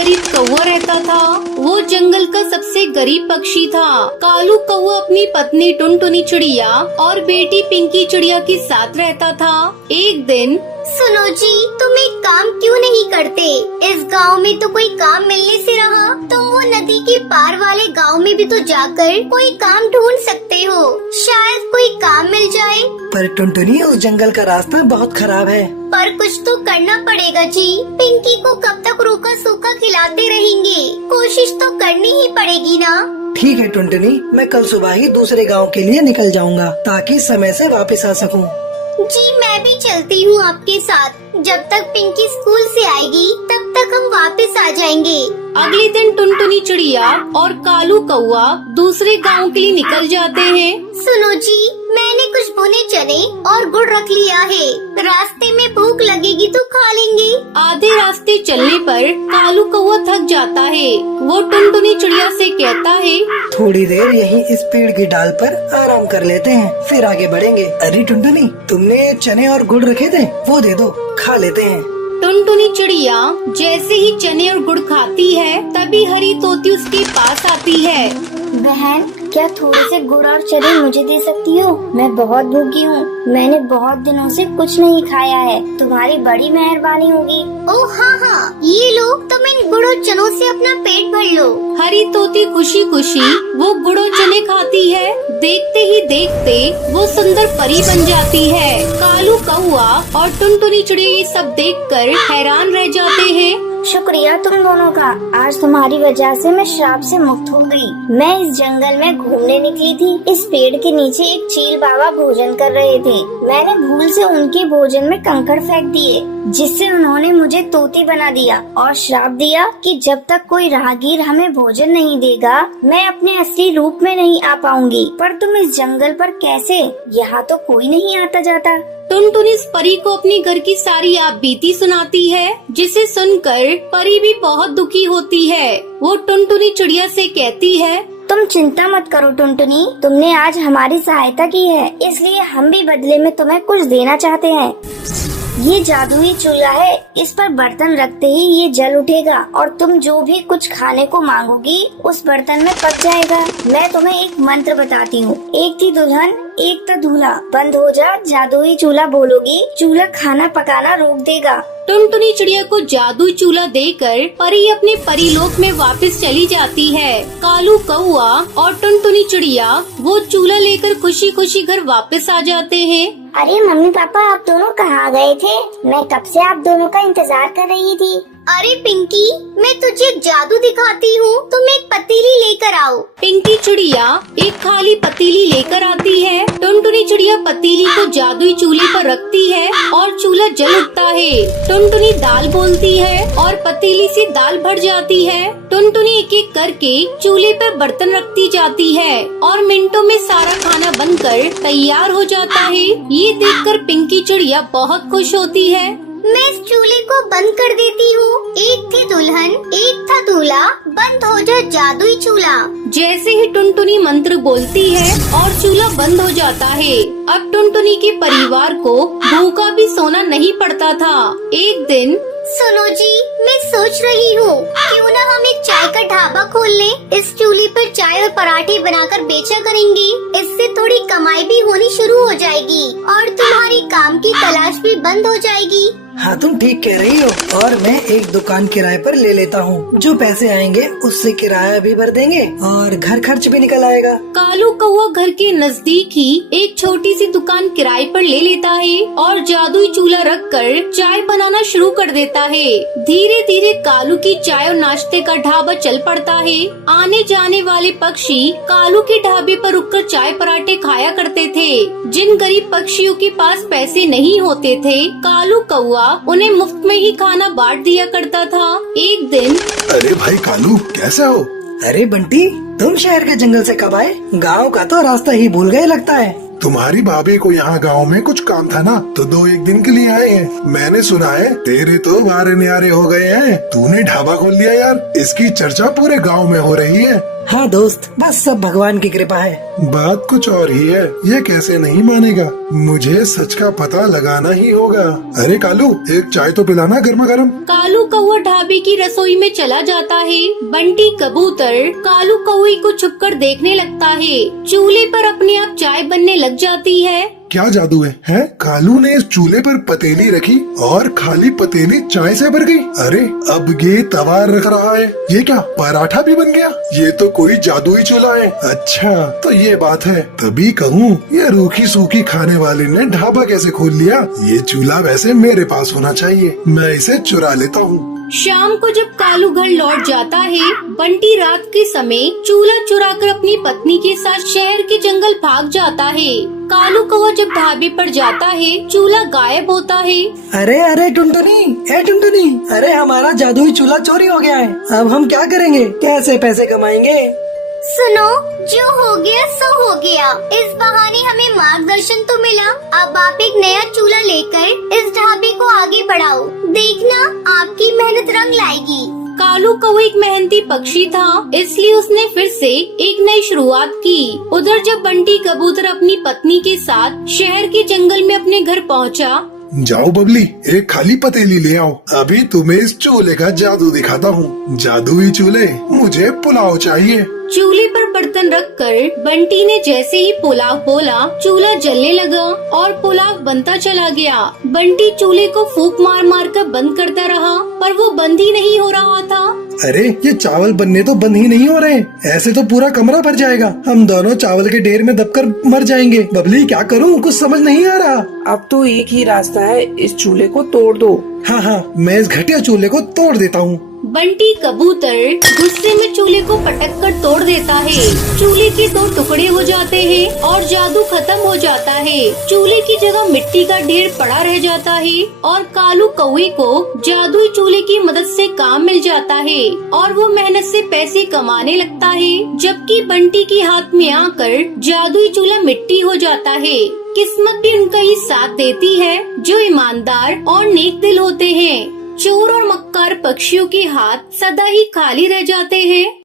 गरीब कौवा रहता था। वो जंगल का सबसे गरीब पक्षी था। कालू कौवा अपनी पत्नी टुनटुनी चिड़िया और बेटी पिंकी चिड़िया के साथ रहता था। एक दिन, सुनो जी, तुम एक काम क्यों नहीं करते? इस गांव में तो कोई काम मिलने से रहा। तुम वो नदी के पार वाले गांव में भी तो जाकर कोई काम ढूंढ सकते हो, शायद कोई काम मिल जाए। पर टुनटुनी, उस जंगल का रास्ता बहुत खराब है। पर कुछ तो करना पड़ेगा जी। पिंकी को कब तक रूखा सूखा खिलाते रहेंगे? कोशिश तो करनी ही पड़ेगी ना। ठीक है टुनटुनी, मैं कल सुबह ही दूसरे गांव के लिए निकल जाऊंगा ताकि समय से वापस आ सकूं। जी मैं भी चलती हूँ आपके साथ। जब तक पिंकी स्कूल से आएगी तब तक हम वापस आ जाएंगे। अगले दिन टुनटुनी चिड़िया और कालू कौवा दूसरे गांव के लिए निकल जाते हैं। सुनो जी, मैंने कुछ भुने चने और गुड़ रख लिया है। रास्ते में भूख लगेगी तो खा लेंगे। आधे रास्ते चलने पर कालू कौवा थक जाता है। वो टुनटुनी चिड़िया से कहता है, थोड़ी देर यहीं इस पेड़ की डाल पर आराम कर लेते हैं, फिर आगे बढ़ेंगे। अरे टुनटुनी, तुमने चने और गुड़ रखे थे, वो दे दो, खा लेते हैं। टुनटुनी चिड़िया जैसे ही चने और गुड़ खाती है तभी हरी तोती उसके पास आती है। बहन, क्या थोड़े से गुड़ और चने मुझे दे सकती हो? मैं बहुत भूखी हूँ। मैंने बहुत दिनों से कुछ नहीं खाया है। तुम्हारी बड़ी मेहरबानी होगी। ओह हाँ हाँ, ये लो, तुम इन गुड़ और चनों से अपना पेट भर लो। हरी तोती खुशी खुशी वो गुड़ और चने खाती है। देखते ही देखते वो सुंदर परी बन जाती है। कालू कौवा और टुनटुनी चिड़िया ये सब देखकर हैरान रह जाते हैं। शुक्रिया तुम दोनों का। आज तुम्हारी वजह से मैं श्राप से मुक्त हो गई। मैं इस जंगल में घूमने निकली थी। इस पेड़ के नीचे एक चील बाबा भोजन कर रहे थे। मैंने भूल से उनके भोजन में कंकड़ फेंक दिए, जिससे उन्होंने मुझे तोती बना दिया और श्राप दिया कि जब तक कोई राहगीर हमें भोजन नहीं देगा, मैं अपने असली रूप में नहीं आ पाऊंगी। पर तुम इस जंगल पर कैसे? यहाँ तो कोई नहीं आता जाता। टुनटुनी इस परी को अपनी घर की सारी आप बीती सुनाती है, जिसे सुनकर परी भी बहुत दुखी होती है। वो टुनटुनी चिड़िया से कहती है, तुम चिंता मत करो टुनटुनी, तुमने आज हमारी सहायता की है, इसलिए हम भी बदले में तुम्हें कुछ देना चाहते हैं। ये जादुई चूल्हा है, इस पर बर्तन रखते ही ये जल उठेगा और तुम जो भी कुछ खाने को मांगोगी उस बर्तन में पक जाएगा। मैं तुम्हें एक मंत्र बताती हूँ। एक थी दुल्हन, एक था दूल्हा, बंद हो जा जादुई चूल्हा बोलोगी, चूल्हा खाना पकाना रोक देगा। टुनटुनी चिड़िया को जादुई चूल्हा देकर परी अपने परिलोक में वापस चली जाती है। कालू कौवा और टुनटुनी चिड़िया वो चूल्हा लेकर खुशी खुशी घर वापस आ जाते हैं। अरे मम्मी पापा, आप दोनों कहाँ गए थे? मैं कब से आप दोनों का इंतजार कर रही थी। अरे पिंकी, मैं तुझे एक जादू दिखाती हूँ, तुम एक पतीली लेकर आओ। पिंकी चिड़िया एक खाली पतीली लेकर आती है। टुनटुनी चिड़िया पतीली को जादुई चूल्हे पर रखती है और चूल्हा जल उठता है। टुनटुनी दाल बोलती है और पतीली से दाल भर जाती है। टुनटुनी एक एक करके चूल्हे पर बर्तन रखती जाती है और मिनटों में सारा खाना बनकर तैयार हो जाता है। ये देखकर पिंकी चिड़िया बहुत खुश होती है। मैं इस चूल्हे को बंद कर देती हूँ। एक थी दुल्हन, एक था दूल्हा, बंद हो जा जादुई चूल्हा। जैसे ही टुनटुनी मंत्र बोलती है और चूल्हा बंद हो जाता है। अब टुनटुनी के परिवार को भूखा भी सोना नहीं पड़ता था। एक दिन, सुनो जी, मैं सोच रही हूँ क्यों ना हम एक चाय का ढाबा खोल लें। इस चूल्हे पर चाय और पराठे बनाकर बेचा करेंगे। इससे थोड़ी कमाई भी होनी शुरू हो जाएगी और तुम्हारी काम की तलाश भी बंद हो जाएगी। हाँ तुम ठीक कह रही हो, और मैं एक दुकान किराए पर ले लेता हूँ। जो पैसे आएंगे उससे किराया भी भर देंगे और घर खर्च भी निकल आएगा। कालू कौवा घर के नजदीक ही एक छोटी सी दुकान किराए पर ले लेता है और जादुई चूल्हा रखकर चाय बनाना शुरू कर देता है। धीरे धीरे कालू की चाय और नाश्ते का ढाबा चल पड़ता है। आने जाने वाले पक्षी कालू के ढाबे पर रुककर चाय पराठे खाया करते थे। जिन गरीब पक्षियों के पास पैसे नहीं होते थे, कालू कौवा उन्हें मुफ्त में ही खाना बांट दिया करता था। एक दिन, अरे भाई कालू, कैसे हो? अरे बंटी, तुम शहर के जंगल से कब आए? गाँव का तो रास्ता ही भूल गए लगता है। तुम्हारी भाभी को यहाँ गांव में कुछ काम था ना, तो 2-1 दिन के लिए आए हैं। मैंने सुना है तेरे तो वारे न्यारे हो गए हैं। तूने ढाबा खोल लिया यार, इसकी चर्चा पूरे गांव में हो रही है। हाँ दोस्त, बस सब भगवान की कृपा है। बात कुछ और ही है, ये कैसे नहीं मानेगा। मुझे सच का पता लगाना ही होगा। अरे कालू, एक चाय तो पिलाना गर्मा गर्म। कालू कौवा ढाबे की रसोई में चला जाता है। बंटी कबूतर कालू कौवे को छुपकर देखने लगता है। चूल्हे पर अपने आप चाय बनने लग जाती है। क्या जादू है, हैं? कालू ने इस चूल्हे पर पतीली रखी और खाली पतीली चाय से भर गई। अरे अब ये तवा रख रहा है, ये क्या पराठा भी बन गया? ये तो कोई जादुई चूल्हा है। अच्छा तो ये बात है, तभी कहूँ ये रूखी सूखी खाने वाले ने ढाबा कैसे खोल लिया। ये चूल्हा वैसे मेरे पास होना चाहिए, मैं इसे चुरा लेता हूँ। शाम को जब कालू घर लौट जाता है, बंटी रात के समय चूल्हा चुराकर अपनी पत्नी के साथ शहर के जंगल भाग जाता है। कालू कौवा जब ढाबे पर जाता है, चूल्हा गायब होता है। अरे अरे टुनटुनी, ए टुनटुनी, अरे हमारा जादुई चूल्हा चोरी हो गया है। अब हम क्या करेंगे, कैसे पैसे कमाएंगे? सुनो, जो हो गया सो हो गया। इस बहाने हमें मार्गदर्शन तो मिला। अब आप एक नया चूल्हा लेकर इस ढाबे को आगे बढ़ाओ। देखना आपकी मेहनत रंग लाएगी। कालू कौवा एक मेहनती पक्षी था, इसलिए उसने फिर से एक नई शुरुआत की। उधर जब बंटी कबूतर अपनी पत्नी के साथ शहर के जंगल में अपने घर पहुंचा। जाओ बबली, एक खाली पतीली ले आओ। अभी तुम्हें इस चूल्हे का जादू दिखाता हूँ। जादुई चूल्हे, मुझे पुलाव चाहिए। चूल्हे पर बर्तन रखकर बंटी ने जैसे ही पुलाव बोला, चूल्हा जलने लगा और पुलाव बनता चला गया। बंटी चूल्हे को फूंक मार मार कर बंद करता रहा, पर वो बंद ही नहीं हो रहा था। अरे ये चावल बनने तो बंद ही नहीं हो रहे, ऐसे तो पूरा कमरा भर जाएगा। हम दोनों चावल के ढेर में दबकर मर जाएंगे। बबली क्या करूँ, कुछ समझ नहीं आ रहा। अब तो एक ही रास्ता है, इस चूल्हे को तोड़ दो। हाँ हाँ, मैं इस घटिया चूल्हे को तोड़ देता हूँ। बंटी कबूतर गुस्से में चूल्हे को पटक कर तोड़ देता है। चूल्हे के 2 टुकड़े हो जाते हैं और जादू खत्म हो जाता है। चूल्हे की जगह मिट्टी का ढेर पड़ा रह जाता है और कालू कौवे को जादुई चूल्हे की मदद से काम मिल जाता है और वो मेहनत से पैसे कमाने लगता है, जबकि बंटी के हाथ में आकर जादुई चूल्हा मिट्टी हो जाता है। किस्मत भी उनका ही साथ देती है, जो ईमानदार और नेक दिल होते हैं। चोर और मक्कार पक्षियों के हाथ सदा ही खाली रह जाते हैं।